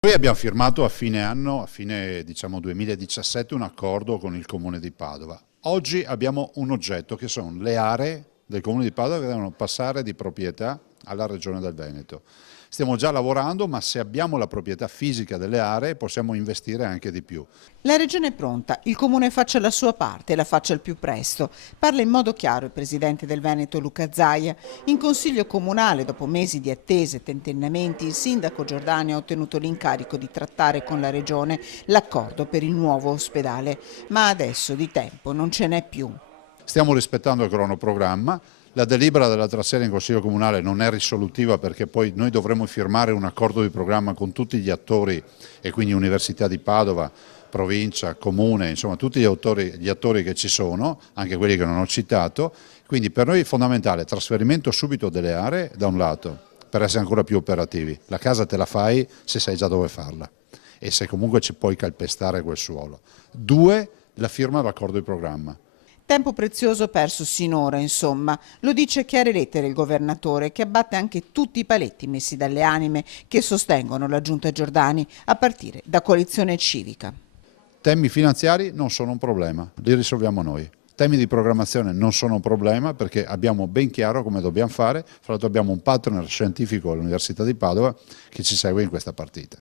Noi abbiamo firmato a fine anno, a fine 2017, un accordo con il Comune di Padova. Oggi abbiamo un oggetto che sono le aree del Comune di Padova che devono passare di proprietà alla Regione del Veneto. Stiamo già lavorando, ma se abbiamo la proprietà fisica delle aree possiamo investire anche di più. La Regione è pronta, il Comune faccia la sua parte e la faccia al più presto. Parla in modo chiaro il Presidente del Veneto Luca Zaia. In Consiglio Comunale, dopo mesi di attese e tentennamenti, il Sindaco Giordani ha ottenuto l'incarico di trattare con la Regione l'accordo per il nuovo ospedale. Ma adesso di tempo non ce n'è più. Stiamo rispettando il cronoprogramma. La delibera della Trassera in Consiglio Comunale non è risolutiva perché poi noi dovremo firmare un accordo di programma con tutti gli attori e quindi Università di Padova, Provincia, Comune, insomma tutti gli attori che ci sono, anche quelli che non ho citato. Quindi per noi è fondamentale trasferimento subito delle aree da un lato per essere ancora più operativi. La casa te la fai se sai già dove farla e se comunque ci puoi calpestare quel suolo. Due, la firma dell'accordo di programma. Tempo prezioso perso sinora, insomma. Lo dice a chiare lettere il governatore, che abbatte anche tutti i paletti messi dalle anime che sostengono la giunta Giordani, a partire da Coalizione Civica. Temi finanziari non sono un problema, li risolviamo noi. Temi di programmazione non sono un problema perché abbiamo ben chiaro come dobbiamo fare, fra l'altro abbiamo un partner scientifico all'Università di Padova che ci segue in questa partita.